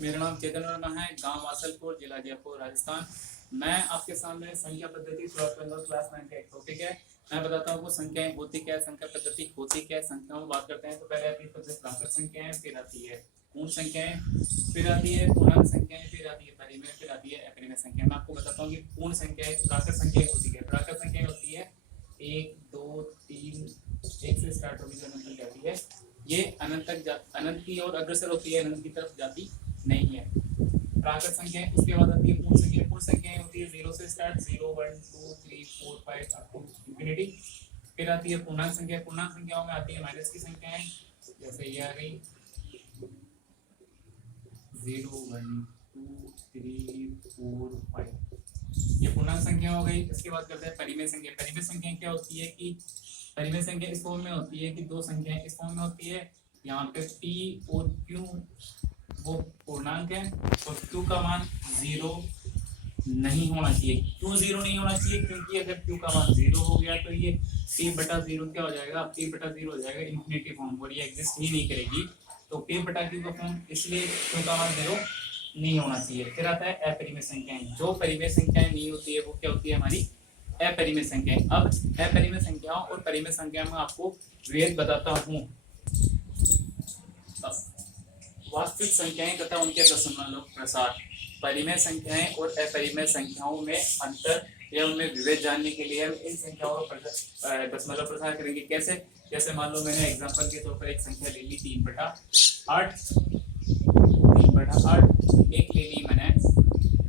मेरा नाम चेतन वर्मा है, गांव वासलपुर, जिला जयपुर, राजस्थान। मैं आपके सामने संख्या पद्धति क्लास 9 का एक टॉपिक है। मैं बताता हूँ वो संख्याएं होती क्या है, संख्या पद्धति होती क्या है। संख्याओं में बात करते हैं तो पहले आती है सबसे प्राकृत संख्याएं, फिर आती है पूर्ण संख्याएं, फिर आती है पूर्णांक संख्याएं, फिर आती है परिमेय, फिर आती है अपरिमेय संख्या। मैं आपको बताता हूँ कि पूर्ण संख्याएं प्राकृत संख्याएं होती है। प्राकृत संख्याएं होती है 1 2 3, 1 से स्टार्ट होगी जो अनंत तक जाती है। ये अनंत की ओर अग्रसर होती है, अनंत की तरफ जाती नहीं है। प्राकृत संख्याएं, उसके बाद आती है पूर्ण संख्याएं। पूर्ण संख्याएं होती है 0 से स्टार्ट, 0 1 2 3 4 5 अप टू इंफिनिटी। फिर आती है पूर्णांक संख्या। पूर्णांक संख्याओं में आती है माइनस की संख्याएं, जैसे ये आ गई 0 1 2 3 4 5, ये पूर्णांक संख्या हो गई। इसके बाद करते हैं परिमेय संख्या। परिमेय संख्या क्या होती है कि परिमेय संख्या इस फॉर्म में होती है कि दो संख्याएं इस फॉर्म में होती है। यहाँ पे p और q वो पूर्णांक है और q का मान 0 नहीं होना चाहिए। क्यों 0 नहीं होना चाहिए? क्योंकि अगर q का मान 0 हो गया तो ये p/0 क्या हो जाएगा? p/0 हो जाएगा इन्फिनिटी फॉर्म, और ये एग्जिस्ट ही नहीं करेगी। तो p/q का फॉर्म, इसलिए q का मान 0 नहीं होना चाहिए। फिर आता है अपरिमेय संख्याएं। जो परिमेय संख्याएं नहीं होती है वो क्या होती है? हमारी अपरिमेय संख्याएं। अब अपरिमेय संख्याओं और परिमेय संख्याओं में आपको भेद बताता हूं। वास्तविक संख्याएं तथा उनके दशमलव प्रसार। परिमेय संख्याएं और अपरिमेय संख्याओं में अंतर या उनमें विभेद जानने के लिए हम इन संख्याओं का दशमलव प्रसार करेंगे। कैसे? जैसे मान लो मैंने एग्जांपल के तौर पर एक संख्या ले ली 3/8, 3/8, एक ले ली मैंने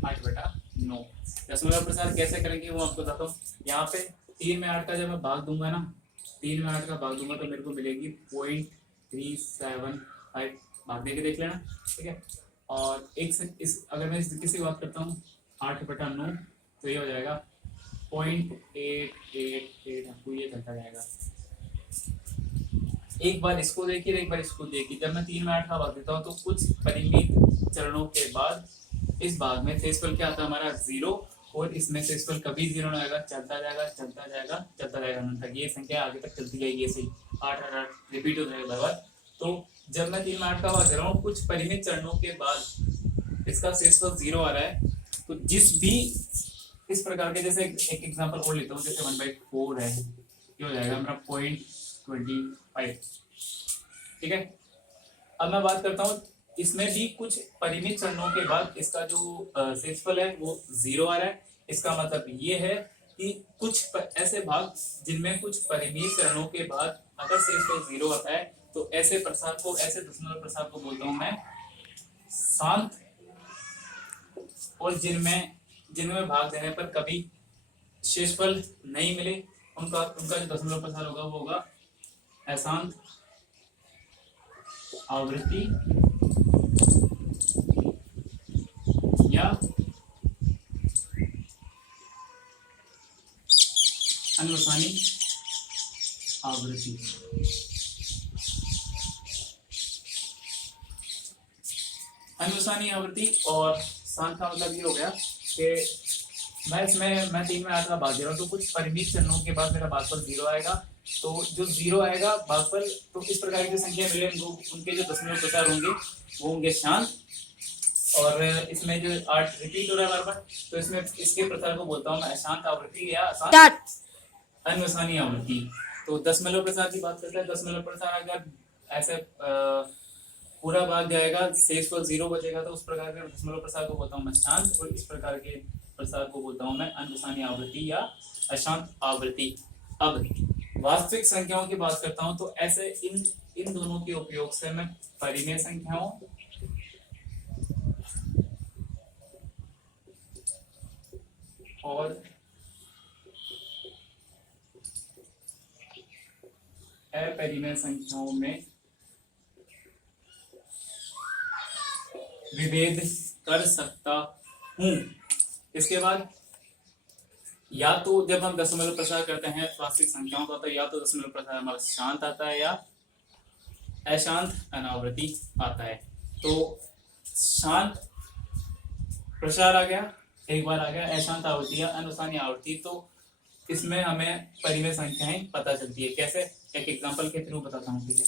8/9। दशमलव प्रसार कैसे करेंगे वो आपको बताता हूँ। यहाँ पे 3 में 8 का जब मैं भाग दूंगा ना, 3 में 8 का भाग दूंगा तो मेरे को मिलेगी 0.375। भाग दे के देख लेना, ठीक है। और इस अगर मैं किसी बात करता हूँ 8/9, तो ये हो जाएगा 0.888, आपको ये चलता जाएगा। एक बार इसको देखिए, एक बार इसको देखिए। जब मैं 3 में 8 का भाग देता हूँ तो कुछ परिमित चरणों के बाद इस भाग में शेषफल क्या आता है हमारा? 0, और इसमें शेषफल कभी 0 नहीं आएगा, चलता जाएगा चलता जाएगा चलता जाएगा अनंत तक। ये संख्या आगे तक चलती जाएगी, ऐसे ही 8 8 8 रिपीट हो जाएगा बार बार। तो जब मैं 3 में 8 का भाग दे रहा हूँ, कुछ परिमित चरणों के बाद इसका शेषफल 0 आ रहा है। तो जिस भी इस प्रकार के, जैसे एक एग्जांपल और लेता हूँ, जैसे 1/4 है, ये हो जाएगा मेरा 0.25, ठीक है। अब मैं बात करता हूँ, इसमें भी कुछ परिमित चरणों के बाद इसका जो शेषफल है वो 0 आ रहा है। इसका मतलब ये है कि कुछ ऐसे भाग जिनमें कुछ परिमित चरणों के बाद अगर शेषफल 0 आता है तो ऐसे प्रसार को, ऐसे दशमलव प्रसार को बोलता हूं मैं शांत। और जिनमें भाग देने पर कभी शेषफल नहीं मिले, उनका जो दशमलव प्रसार होगा वो होगा अशांत आवृत्ति या अनुसानी आवृत्ति। अनुसानी आवृत्ति और शांत का मतलब ये हो गया कि मैं 3 में 8 का भाग दे रहा हूँ, तो कुछ परिमित चरणों के बाद मेरा भागफल 0 आएगा। तो जो 0 आएगा भागफल, तो इस प्रकार की संख्या मिले उनके जो दशमलव प्रसार होंगे वो होंगे शांत। और इसमें जो 8 रिपीट हो रहा है बार बार, तो इसमें इसके प्रसार को बोलता हूँ मैं अशांत आवृत्ति या अशांत अनुसानी आवृत्ति। तो दशमलव प्रसार की बात करते हैं। दशमलव प्रसार अगर ऐसे पूरा भाग जाएगा, शेषफल 0 बचेगा, तो उस प्रकार के दशमलव प्रसार को बोलता हूँ मैं शांत, और इस प्रकार के प्रसार को बोलता हूँ मैं अनुसानी आवृत्ति या अशांत आवृत्ति। अब वास्तविक संख्याओं की बात करता हूँ, तो ऐसे इन दोनों के उपयोग से मैं परिमेय संख्याओं और अपरिमेय संख्याओं में विभेद कर सकता हूं। इसके बाद या तो जब हम दशमलव प्रसार करते हैं वास्तविक संख्याओं का, तो या तो दशमलव प्रसार हमारा शांत आता है या अशांत अनावृत्ति आता है। तो शांत प्रसार आ गया, एक बार आ गया अशांत आवृत्ति या अनुसानी आवृत्ति, तो इसमें हमें परिमेय संख्याएं पता चलती है। कैसे? एक एग्जांपल के थ्रू बताता हूँ, ठीक है।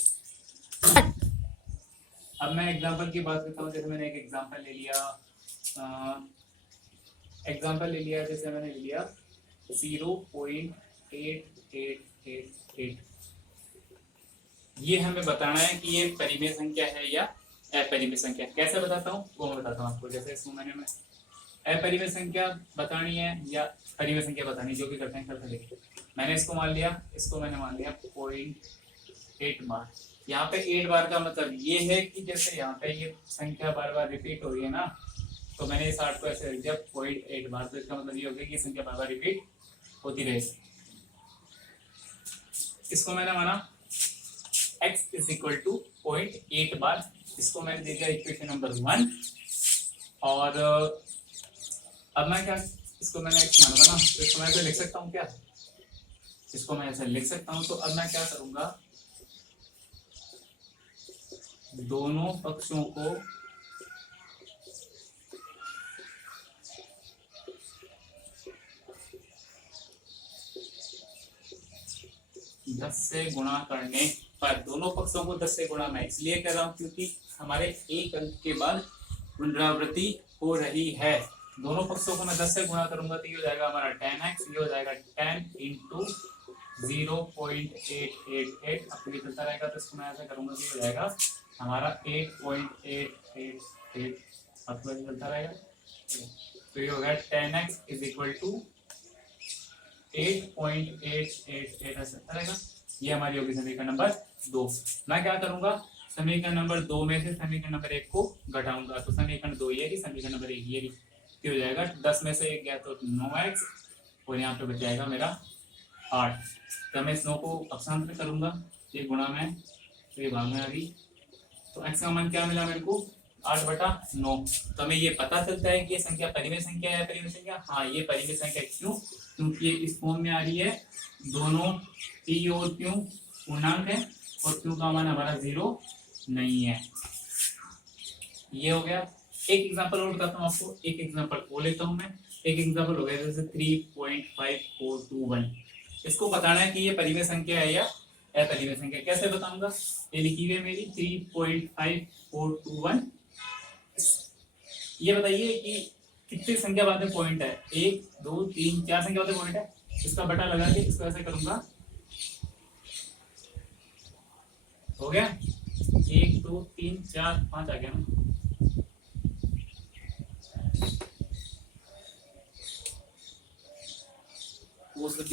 अब मैं एग्जांपल की बात करता हूँ। जैसे मैंने एक एग्जांपल ले लिया, जैसे मैंने ले लिया 0.8888। ये हमें बताना है कि ये परिमेय संख्या है या अपरिमेय संख्या। कैसे बताता हूँ वो मैं बताता हूँ आपको। जैसे इसको मैं अपरिमेय संख्या बतानी है या परिमेय संख्या बतानी, जो भी करते हैं करते देखिए। मैंने इसको मान लिया, इसको मैंने मान लिया 0.8 बार। यहाँ पे 8 बार का मतलब ये है कि जैसे यहाँ पे ये संख्या बार बार रिपीट हो रही है ना, तो मैंने इस 8 को ऐसे लिख दिया 0.8 बार। तो इसका मतलब ये हो गया कि ये संख्या बार बार रिपीट होती रहेगी। इसको मैंने माना x इज इक्वल टू 0.8 बार। इसको मैंने दे दिया इक्वेशन नंबर 1। और अब मैं क्या, इसको मैंने x माना था ना, तो इसको मैं ऐसे लिख सकता हूँ क्या, इसको मैं ऐसे लिख सकता हूँ। तो अब मैं क्या करूंगा, दोनों पक्षों को दस से गुणा करने पर, दोनों पक्षों को 10 से गुणा मैं इसलिए कर रहा हूँ क्योंकि हमारे एक अंक के बाद पुनरावृत्ति हो रही है। दोनों पक्षों को मैं 10 से गुणा करूंगा तो ये हो जाएगा हमारा 10x, ये हो जाएगा 10 इंटू 0.888। अब ये चलता रहेगा तो इसको मैं ऐसा करूंगा तो ये हो जाएगा हमारा 8.888। अब तो चलता रहेगा तो ये हो गया 10x इज इक्वल टू 8.888 ऐसा रहेगा। ये हमारी होगी समीकरण नंबर 2। मैं क्या करूंगा, समीकरण नंबर 2 में से समीकरण नंबर 1 को घटाऊंगा। तो समीकरण 2 ये रही, समीकरण नंबर 1 ये रही। हो जाएगा 10 में से 1 गया तो 9x, और यहाँ पे बच जाएगा मेरा 8। तो मैं इस 9 को अपसांत में करूंगा, ये गुणा में, तो ये भाग में आ गई। तो x का मान क्या मिला मेरे को, 8/9। तो हमें ये पता चलता है कि ये संख्या परिमेय संख्या है, परिमेय संख्या। हाँ, ये परिमेय संख्या क्यों, क्योंकि ये इस फॉर्म में आ रही है। दोनों p और q पूर्णांक है और q का मान हमारा 0 नहीं है। ये हो गया। एक एग्जांपल और बताता हूँ आपको, एक एग्जांपल और लेता हूँ मैं। एक एग्जांपल हो गया जैसे 3.5421। इसको बताना है कि ये परिमेय संख्या है या अपरिमेय संख्या। कैसे बताऊंगा, ये लिखी हुई है मेरी 3.5421। ये बताइए कि कितनी संख्या बाद में पॉइंट है, 1 2 3 4 संख्या बाद में पॉइंट है। इसका बटा लगा के इसको ऐसे करूंगा, हो गया 1 2 3 4 5 आ गया ना।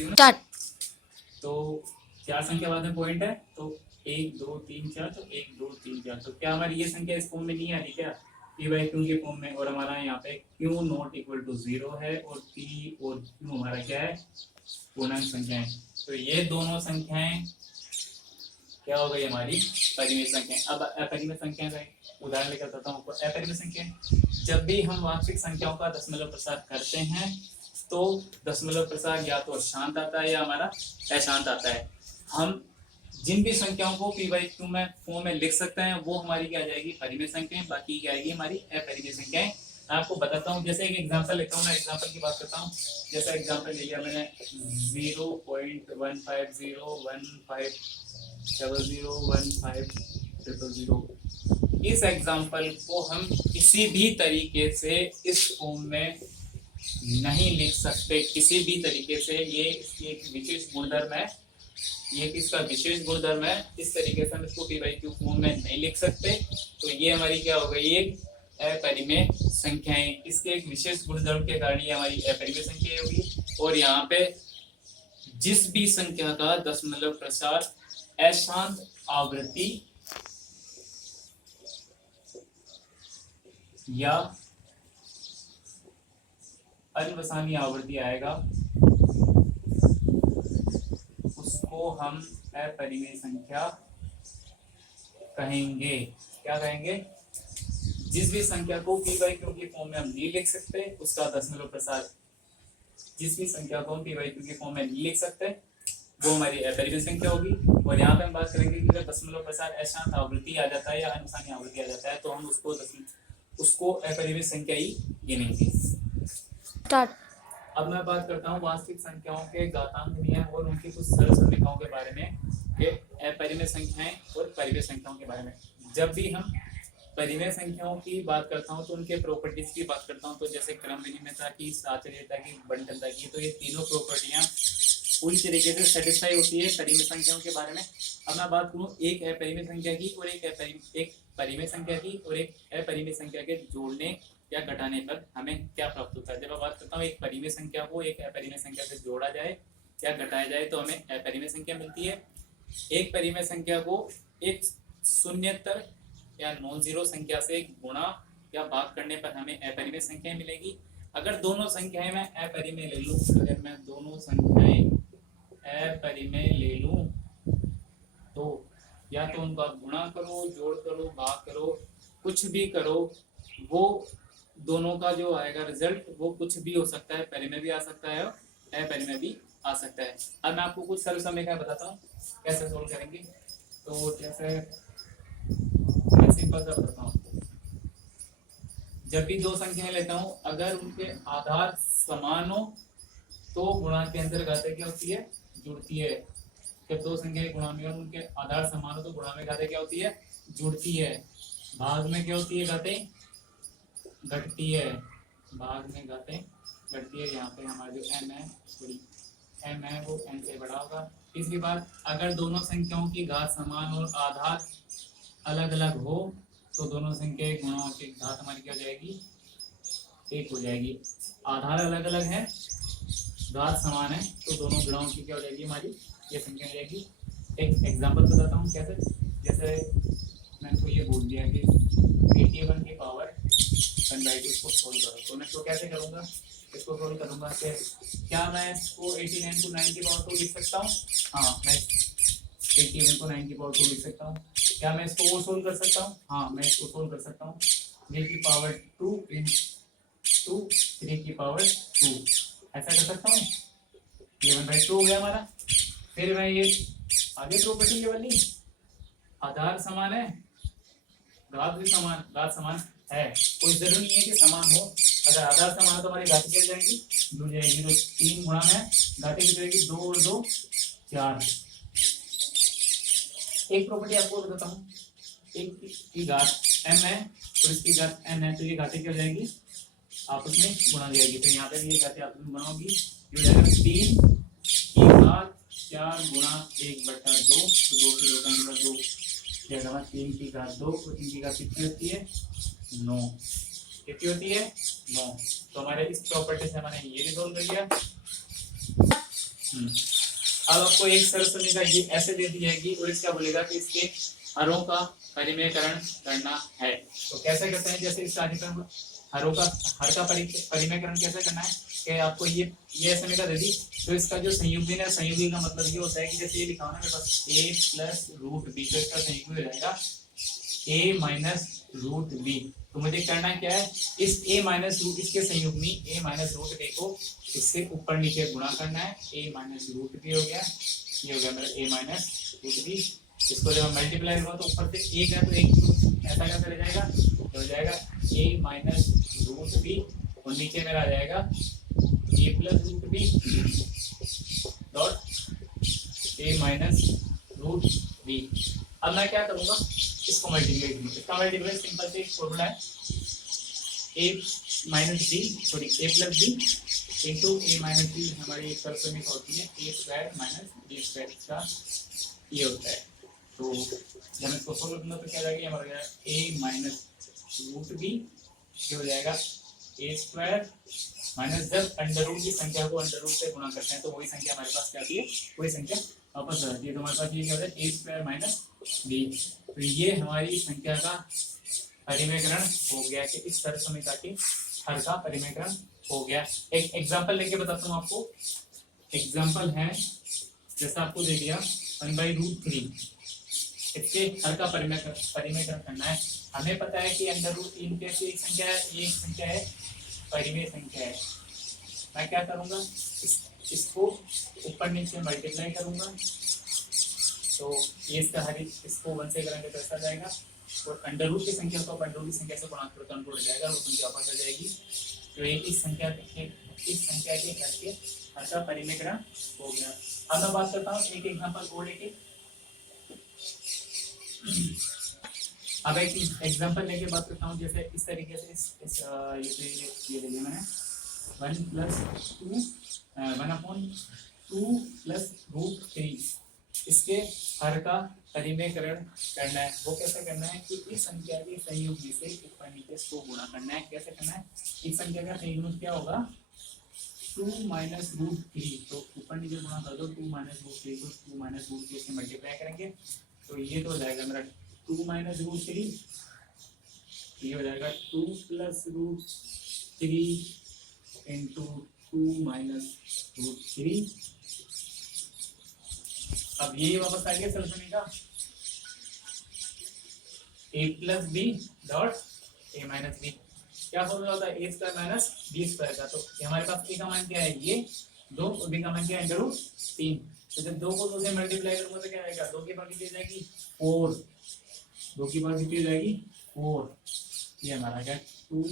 स्टार्ट। तो 4 संख्या बाद में पॉइंट है, तो 1 2 3 4, तो 1 2 3 4। तो क्या हमारी ये संख्या इस फॉर्म में नहीं आ रही क्या, p बाई क्यू के फॉर्म में। और हमारा यहाँ पे q नॉट इक्वल टू 0 है और p और q हमारा क्या है, पूर्णांक संख्या है। तो ये दोनों संख्याएं क्या हो गई हमारी, परिमेय संख्या। अब अपरिमेय संख्या का उदाहरण लेकर बताता हूँ आपको। अपरिमेय संख्या, जब भी हम वास्तविक संख्याओं का दशमलव प्रसार करते हैं तो दशमलव प्रसार या तो शांत आता है या हमारा अशांत आता है। हम जिन भी संख्याओं को p बाई क्यू में फॉर्म में लिख सकते हैं वो हमारी क्या आ जाएगी, परिमेय संख्याएं। बाकी क्या आएगी हमारी अपरिमेय संख्याएं। मैं आपको बताता हूँ, जैसे एक एग्जांपल लेता हूँ ना, एग्जांपल की बात करता हूँ। जैसा एग्जांपल ले लिया मैंने 0.15015001500। इस एग्जांपल को हम किसी भी तरीके से इस फॉर्म में नहीं लिख सकते, किसी भी तरीके से। ये इसकी एक विशेष गुणधर्म है, ये किसका विशेष गुणधर्म है। इस तरीके से हम इसको p बाई क्यू फॉर्म में नहीं लिख सकते। तो ये हमारी क्या हो गई, एक अपरिमेय संख्याएं। इसके एक विशेष गुणधर्म के कारण ये हमारी अपरिमेय संख्या होगी। और यहाँ पे जिस भी संख्या का दशमलव प्रसार अशांत आवृत्ति या अनवसानी आवृत्ति आएगा उसको हम अपरिमेय संख्या कहेंगे। क्या कहेंगे, जिस भी संख्या को p बाई क्यू के फॉर्म में हम नहीं लिख सकते उसका दशमलव प्रसार, जिस भी संख्या को हम p बाई क्यू के फॉर्म में नहीं लिख सकते वो हमारी अपरिमेय संख्या होगी। और यहाँ पे हम बात करेंगे कि जब दशमलव प्रसार अशांत आवृत्ति आ जाता है या अनवसानी आवृत्ति आ जाता है तो हम उसको अपरिमेय संख्या ही गिनेंगे। अब मैं बात करता हूँ वास्तविक संख्याओं के घातांक नियम और उनकी कुछ सरल संख्याओं के बारे में, ये अपरिमेय संख्याएं और परिमेय संख्याओं के बारे में। जब भी हम परिमेय संख्याओं की बात करता हूँ तो उनके प्रॉपर्टीज की बात करता हूँ, तो जैसे क्रम विनिमयता की, साचर्यता की, बंटनता की, तो ये तीनों प्रॉपर्टियां पूरी तरीके से सेटिस्फाई होती है परिमेय संख्याओं के बारे में। अब मैं बात करूँ एक अपरिमेय संख्या की और एक परिमेय संख्या की और एक अपरिमेय संख्या के जोड़ने या घटाने पर हमें क्या प्राप्त होता है। जब मैं बात करता हूँ एक परिमेय संख्या को एक अपरिमेय संख्या से जोड़ा जाए या घटाया जाए तो हमें अपरिमेय संख्या मिलती है। एक परिमेय संख्या को एक शून्यतर या नॉन जीरो संख्या से गुणा या भाग करने पर हमें अपरिमेय संख्या मिलेगी। अगर दोनों संख्याएं मैं अपरिमेय ले लूं, अगर मैं दोनों संख्याएं अपरिमेय ले लूं तो या तो उनका गुणा करो, जोड़ करो, भाग करो, कुछ भी करो, वो दोनों का जो आएगा रिजल्ट वो कुछ भी हो सकता है, परिमेय भी आ सकता है और अपरिमेय भी आ सकता है। अब मैं आपको कुछ सरल समीकरण बताता हूँ कैसे सोल्व करेंगे। तो जैसे सिंपल सा बताता हूँ आपको, जब भी दो संख्याएं लेता हूँ अगर उनके आधार समान हो तो गुणा के अंतर्गत क्या होती है, जुड़ती है। जब दो संख्याएं गुणा में और उनके आधार समान हो तो गुणा में घातें क्या होती है, जुड़ती है। भाग में क्या होती है, घातें घटती है। भाग में घातें घटती है। यहाँ पे हमारा जो m है, सॉरी m है वो n से बड़ा होगा। तीसरी बात, अगर दोनों संख्याओं की घात समान और आधार अलग अलग हो तो दोनों संख्या गुणा की घात हमारी क्या हो जाएगी, एक हो जाएगी। आधार अलग अलग है, घात समान है तो दोनों गुणाओं की क्या हो जाएगी, हमारी ये संख्या हो जाएगी। एक एग्जांपल बताता हूँ कैसे। जैसे मैंने तो ये बोल दिया कि 81 की पावर 1/2 इसको सोल्व करो, तो मैं तो कैसे करूँगा, इसको सोल्व करूँगा कि क्या मैं इसको 89 को 9 की पावर 2 लिख सकता हूँ? हाँ, मैं 81 को 9 की पावर 2 लिख सकता हूँ। क्या मैं इसको वो सोल्व कर सकता हूँ? हाँ, मैं इसको सोल्व कर सकता हूँ। 3 की पावर 2 इंटू 3 की पावर 2 ऐसा कर सकता हूँ। ये 1/2 हो गया हमारा। फिर मैं ये आगे प्रॉपर्टी ये वाली, आधार समान है, घात भी समान, घात समान है, कोई जरूरी नहीं है कि समान हो। अगर आधार समान हो तो हमारी घातें क्या जाएगी, जुड़ जाएगी। तो 3 गुणा में घातें कितनी जाएगी, 2 और 2 4। एक प्रॉपर्टी आपको बताता हूँ, एक की घात m है और इसकी घात n है, तो ये घातें क्या हो जाएगी, आपस में गुणा जाएगी। तो यहाँ पे ये घातें आपस में गुणा होगी, ये हो जाएगा 3 की घात 4 गुणा 1/2, तो 2 से 2 का मतलब 2, ये होगा 3 की घात 2 और 3 की घात कितनी होती है, 9। कितनी होती है, 9। तो हमारे इस प्रॉपर्टी से हमने ये रिजॉल्व कर लिया। अब आपको एक सरल समीकरण ये ऐसे दे दी जाएगी और इसका बोलेगा कि इसके हरों का परिमेयकरण करना है। तो कैसे करते हैं, जैसे इस समीकरण हरों का हर का परिमेयकरण कैसे करना है कि आपको ये समीकरण दे दी, तो इसका जो संयुग्मी है, संयुग्मी का मतलब ये होता है कि जैसे ये लिखा हुआ है मेरे पास a प्लस रूट बी, तो इसका संयुग्मी हो जाएगा a माइनस रूट बी। तो मुझे करना क्या है, इस a माइनस रूट इसके संयुग्मी a माइनस रूट बी को इससे ऊपर नीचे गुणा करना है। a माइनस रूट बी हो गया, ये हो गया मेरा a माइनस रूट बी। इसको जब मल्टीप्लाई करूंगा तो ऊपर से एक है तो एक तो ऐसा कैसे रह जाएगा, तो हो जाएगा a माइनस रूट बी और नीचे मेरा आ जाएगा a plus root b dot a minus root b. अब मैं क्या करूंगा, इसको मल्टीप्लाई करूंगा। इसका मल्टीप्लाई सिंपल से एक फॉर्मूला है, a minus b sorry a plus b into a minus b. हमारी एक सरल समीकरण होती है a square minus b square का ये होता है। तो जब इसको सोल्व करूंगा तो क्या जाएगा, हमारा a माइनस रूट बी हो जाएगा a स्क्वायर माइनस, जब अंडर रूट की संख्या को अंडर रूट से गुणा करते हैं तो वही संख्या हमारे पास क्या आती है, वही संख्या वापस आ जाती है। तो हमारे पास ये क्या होता है a स्क्वायर माइनस बी। तो ये हमारी संख्या का परिमेयकरण हो गया कि इस सरल समीकरण के हर का परिमेयकरण हो गया। एक एग्जांपल लेके बताता हूँ आपको। एग्जांपल है जैसा आपको दे दिया 1/√3, इसके हर का परिमेयकरण करना है। हमें पता है कि अंडर रूट 3 कैसी एक संख्या है, एक संख्या है परिमेय संख्या है। मैं क्या करूंगा, इसको ऊपर नीचे मल्टीप्लाई करूंगा, तो ये इसका हर इसको 1 से करेंगे तो ऐसा जाएगा, और अंडर रूट की संख्या को अंडर रूट की संख्या से गुणा करो तो अंडर रूट जाएगा, वो संख्या वापस आ जाएगी। तो ये इस संख्या के करके हर का परिमेयकरण हो गया। अब मैं बात करता हूँ एक एग्जांपल और लेके। अब एक एग्जांपल लेके बात करता हूँ, जैसे इस तरीके से ये ले लिया मैंने 1/2 इसके हर का परिमेयकरण करना है। वो कैसे करना है कि इस संख्या के संयुग्म से ऊपर नीचे इसको गुणा करना है। कैसे करना है, इस संख्या का संयुग्म क्या होगा 2 माइनस रूट 3, तो ऊपर नीचे गुणा कर दो 2 माइनस रूट 3 को 2 माइनस रूट 3 से मल्टीप्लाई करेंगे तो ये तो हो जाएगा मेरा 2 माइनस रूट 3, ये हो जाएगा 2 plus root 3 into 2 minus root 3। अब ये वापस आ गया सलसनी का a plus b dot a minus b. क्या फॉर्मूला होता है a square minus b square का। तो हमारे पास a का मान क्या है ये 2 और b का मान क्या है अंडर रूट 3। तो जब 2 को 2 से मल्टीप्लाई करूंगा तो क्या आएगा 2 की पावर कितनी जाएगी 4, 2 की पावर कितनी जाएगी 4। ये हमारा क्या 2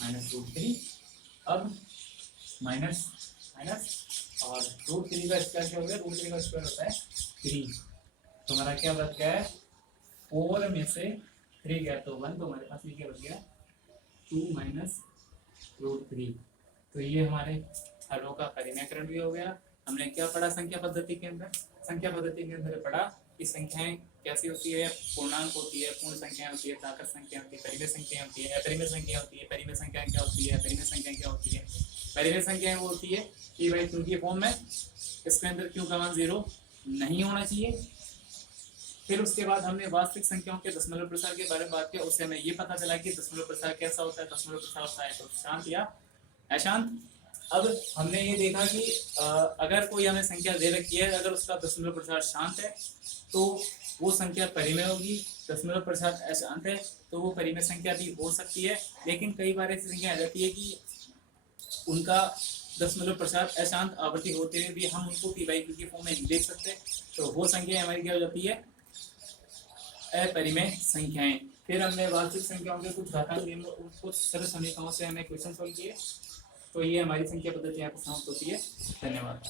माइनस रूट 3। अब माइनस माइनस और रूट 3 का स्क्वायर क्या हो गया, रूट 3 का स्क्वायर होता है 3। तो हमारा क्या बच गया है 4 में से 3 गया तो 1, तो हमारे पास ये क्या बच गया 2 माइनस रूट 3। तो ये हमारे हरों का परिमेयकरण भी हो गया। हमने क्या पढ़ा संख्या पद्धति के अंदर, संख्या पद्धति के अंदर पढ़ा कि संख्याएं कैसी होती है, पूर्णांक होती है, पूर्ण संख्याएं होती है, ताकत संख्या होती है, परिमेय संख्या होती है, अपरिमेय संख्या होती है। परिमेय संख्याएं क्या होती है, अपरिमेय संख्याएं क्या होती है। परिमेय संख्याएं वो होती है कि भाई क्यों की फॉर्म में इसके अंदर क्यों का मान 0 नहीं होना चाहिए। फिर उसके बाद हमने वास्तविक संख्याओं के दशमलव प्रसार के बारे में बात किया, उससे हमें ये पता चला कि दशमलव प्रसार कैसा होता है। दशमलव प्रसार होता है तो शांत या अशांत। अब हमने ये देखा कि अगर कोई हमें संख्या दे रखी है, अगर उसका दशमलव प्रसार शांत है तो वो संख्या परिमेय होगी, दशमलव प्रसार अशांत है तो वो परिमेय संख्या भी हो सकती है। लेकिन कई बार ऐसी संख्या आ जाती है कि उनका दशमलव प्रसार अशांत आवृत्ति होते हुए भी हम उनको p/q के फॉर्म में नहीं देख सकते, तो वो संख्या हमारी क्या हो जाती है अपरिमेय संख्याएं। फिर हमने वास्तविक संख्याओं के कुछ घातांक नियमों कुछ सरल समीकरणों से हमें क्वेश्चन सॉल्व किए। तो ये हमारी संख्या पद्धति यहाँ पर समाप्त होती है। धन्यवाद।